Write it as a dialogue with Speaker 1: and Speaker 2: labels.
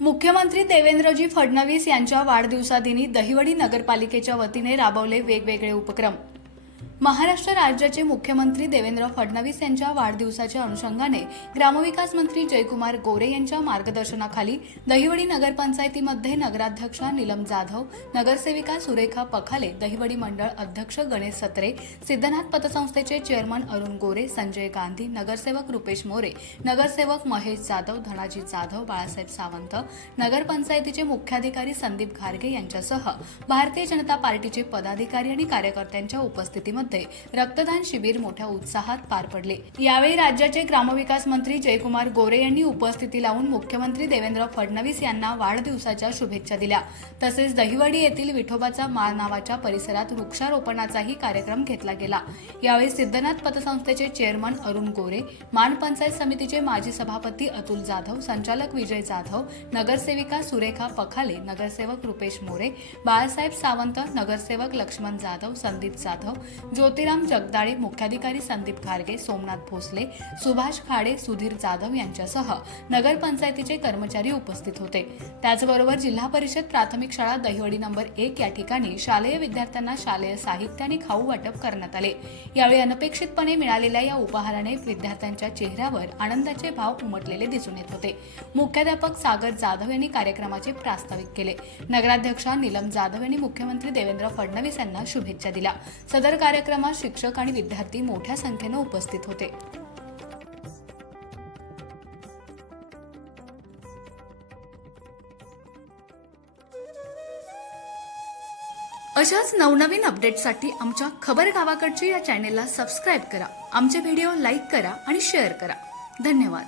Speaker 1: मुख्यमंत्री देवेंद्रजी फडणवीस यांच्या वाढदिवसादिनी दहिवडी नगरपालिकेच्या वतीने राबवले वेगवेगळे उपक्रम. महाराष्ट्र राज्याचे मुख्यमंत्री देवेंद्र फडणवीस यांच्या वाढदिवसाच्या अनुषंगाने ग्रामविकास मंत्री जयकुमार गोरे यांच्या मार्गदर्शनाखाली दहिवडी नगरपंचायतीमध्ये नगराध्यक्षा नीलम जाधव नगरसेविका सुरेखा पखाले दहिवडी मंडळ अध्यक्ष गणेश सत्रे सिद्धनाथ पतसंस्थेचे चेअरमन अरुण गोरे संजय गांधी नगरसेवक रुपेश मोरे नगरसेवक महेश जाधव धनाजी जाधव बाळासाहेब सावंत नगरपंचायतीचे मुख्याधिकारी संदीप घारगे यांच्यासह भारतीय जनता पार्टीचे पदाधिकारी आणि कार्यकर्त्यांच्या उपस्थितीमध्ये मध्ये रक्तदान शिबिर मोठ्या उत्साहात पार पडले. यावेळी राज्याचे ग्रामविकास मंत्री जयकुमार गोरे यांनी उपस्थिती लावून मुख्यमंत्री देवेंद्र फडणवीस यांना वाढदिवसाच्या शुभेच्छा दिल्या. तसेच दहिवडी येथील विठोबाचा माळ नावाच्या परिसरात वृक्षारोपणाचाही कार्यक्रम घेतला गेला. यावेळी सिद्धनाथ पतसंस्थेचे चेअरमन अरुण गोरे मान पंचायत समितीचे माजी सभापती अतुल जाधव संचालक विजय जाधव नगरसेविका सुरेखा पखाले नगरसेवक रुपेश मोरे बाळासाहेब सावंत नगरसेवक लक्ष्मण जाधव संदीप जाधव ज्योतिराम जगदाळे मुख्याधिकारी संदीप खारगे सोमनाथ भोसले सुभाष खाडे सुधीर जाधव यांच्यासह नगरपंचायतीचे कर्मचारी उपस्थित होते. त्याचबरोबर जिल्हा परिषद प्राथमिक शाळा दहिवडी नंबर एक या ठिकाणी शालेय विद्यार्थ्यांना शालेय साहित्य आणि खाऊ वाटप करण्यात आले. यावेळी अनपेक्षितपणे मिळालेल्या या उपहाराने विद्यार्थ्यांच्या चेहऱ्यावर आनंदाचे भाव उमटलेले दिसून येत होते. मुख्याध्यापक सागर जाधव यांनी कार्यक्रमाचे प्रास्ताविक केले. नगराध्यक्षा नीलम जाधव यांनी मुख्यमंत्री देवेंद्र फडणवीस यांना शुभेच्छा दिल्या. सदर कार्यक्रमात शिक्षक आणि विद्यार्थी मोठ्या संख्येनं उपस्थित होते. अशाच नवनवीन अपडेट्ससाठी आमच्या खबर गावाकडची या चॅनेलला सबस्क्राईब करा. आमचे व्हिडिओ लाईक करा आणि शेअर करा. धन्यवाद.